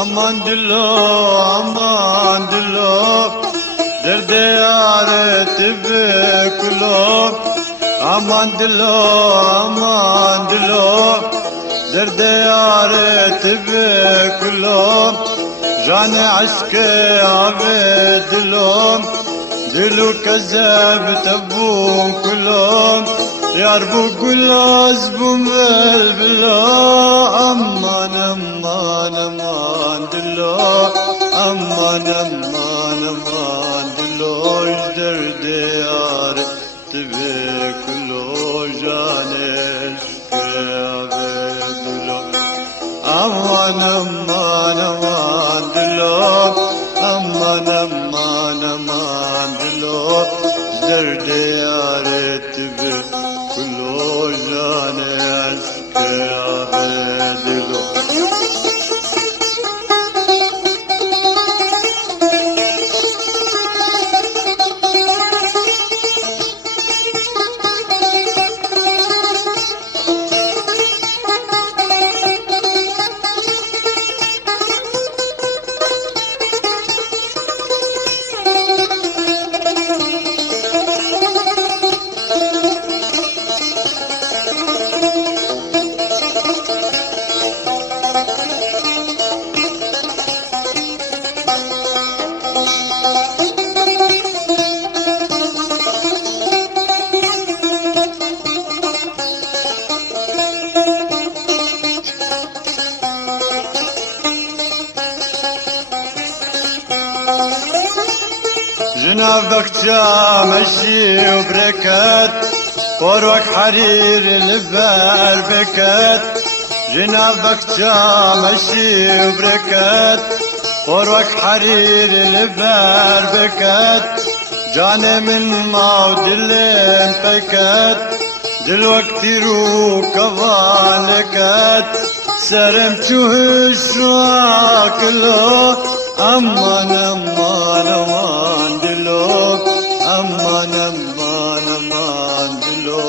Aman dilo, aman dilo, derde yareti bekulo. Aman dilo, aman dilo, derde yareti bekulo. Jane aşkı avedilom, dilu kezeb tebun kulom. Yar bu gulaz bu melbilo. Aman aman aman dilo, aman aman aman dilo. Derde yareti bekulo, jane aşkı avedilom. Aman aman aman dilo, aman aman aman dilo. Derde yareti bekulo, jane aşkı avedilom. جنابك مشي وبركات قروك حرير البال بكات جنابك مشي وبركات قروك حرير البال بكات جاني من موت الانفكات دلوقتي روك ظالكات سرمتوه الشراك له aman aman aman dilo, aman aman aman dilo.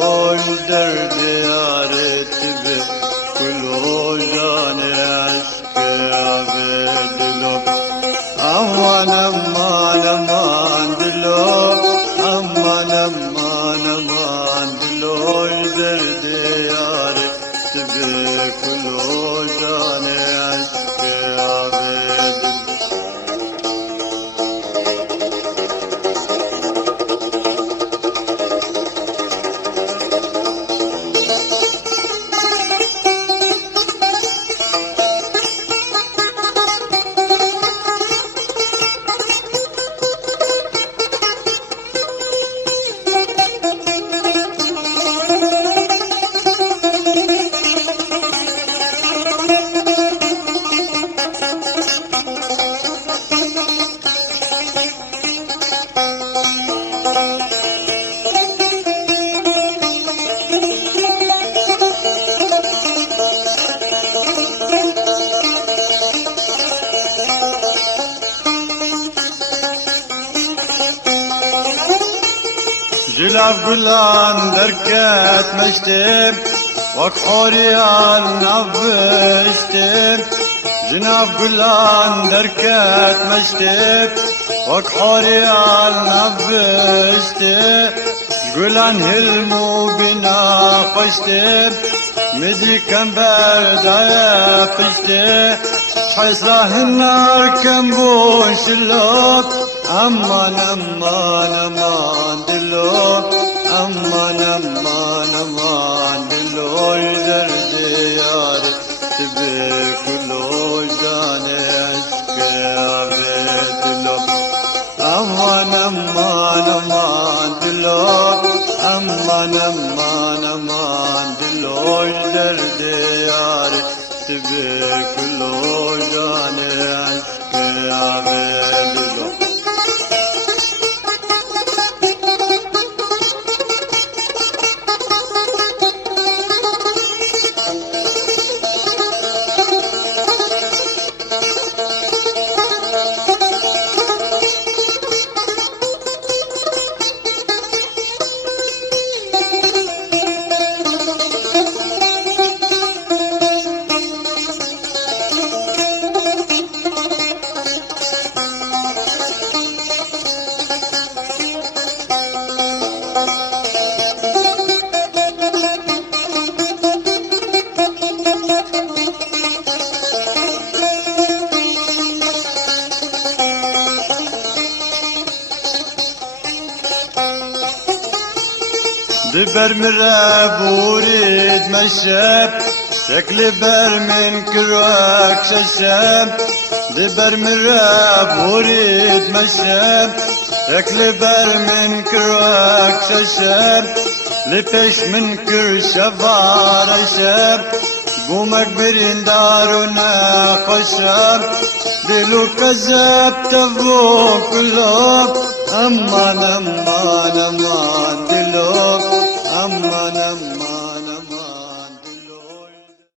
Derde yareti bekulo, jane aşkı avedilom. Aman aman aman dilo, aman aman aman dilo. Derde yareti bekulo, jane aşkı avedilom. جلاف قلان دركت مشتم وكحوريان نفشتم جناف قلان دركت مشتم وكحوريان نفشتم قلان هلمو بنا خشتم مدي كم بردايا فشتم حيصلاه النار كم بوش اللوك aman aman aman dilo, aman aman aman dilo. Derde yareti bekulo, jane aşkı avedilom. Aman aman aman dilo, aman aman aman dilo. Derde yareti bekulo, jane aşkı avedilom. دبر مراب وريد مشاب شكل بر من كروك ششاب دبر مراب وريد مشاب شكل بر من كروك ششاب لبش من كر شفار شاب قومك برين دارنا خشاب دلو كذاب تبو كلاب أمان أمان أمان